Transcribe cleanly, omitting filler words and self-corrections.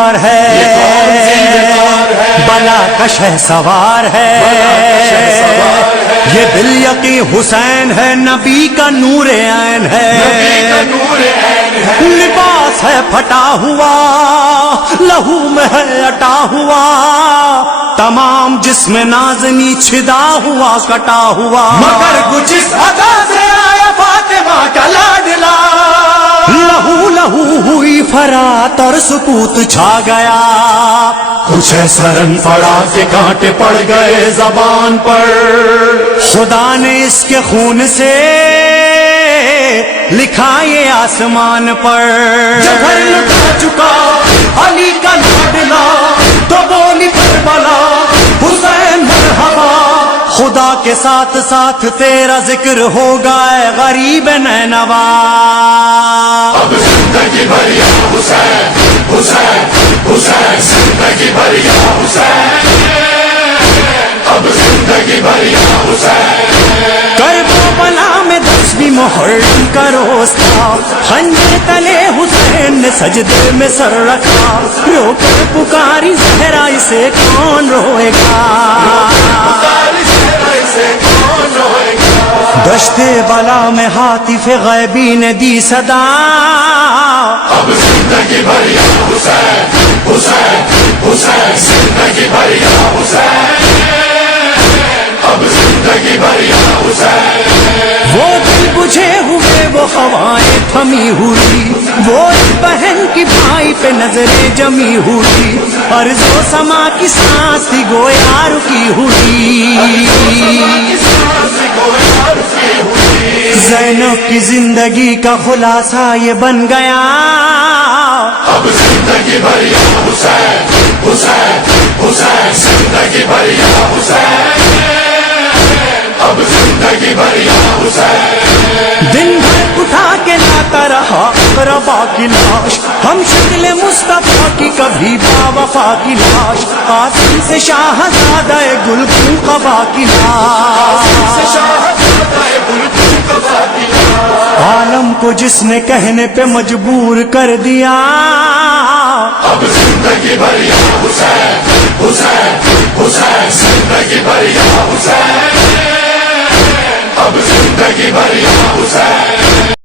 کار ہے بلا کا شہ سوار ہے یہ دل یقی حسین ہے نبی کا نور عین ہے لباس ہے پھٹا ہوا لہو میں ہے اٹا ہوا تمام جسم نازنی چھدا ہوا کٹا ہوا مگر کچھ اس عطا سے آیا فاطمہ کا لاڈلا لہو لہو ہوئی فرات اور سکوت چھا گیا کچھ ایسا رنگ پڑا کہ کانٹے پڑ گئے زبان پر خدا نے اس کے خون سے لکھا یہ آسمان پر جوہر لٹا چکا علی کا لاڈلا تو بولی کربلا حسین مرحبا خدا کے ساتھ ساتھ تیرا ذکر ہوگا اے غریب نینوا اب زندگی بھر یا حسین حسین حسین زندگی بھر یا حسین اب زندگی بھر یا حسین کربلا میں 10ویں محرم کا روز تھا خنجر تلے حسین نے سجدے میں سر رکھا رو کر پکاری زہرا اسے کون روئے گا دشت بلا میں ہاتف غیبی نے دی صدا اب زندگی بھر یا حسین حسین حسین زندگی بھر یا حسین اب زندگی بھر یا حسین وہ دل بجھے ہوئے وہ ہوائیں تھمی ہوئی وہ ایک بہن کی بھائی پہ نظریں جمی ہوئی عرض و سما کی سانس تھی گویا رکی ہوئی زینب کی زندگی کا خلاصہ یہ بن گیا اب زندگی بھر یا حسین حسین حسین زندگی بھر یا حسین اب زندگی بھر یا حسین دن بھر اٹھا کے لاتا رہا اقربا کی لاش ہم شکل مصطفیٰ کی کبھی با وفا کی لاش قاسم سے شاہزادہ گل قبا کی لاش عالم کو جس نے کہنے پہ مجبور کر دیا اب زندگی بھر یا حسین حسین حسین زندگی بھر یا حسین اب زندگی بھر یا حسین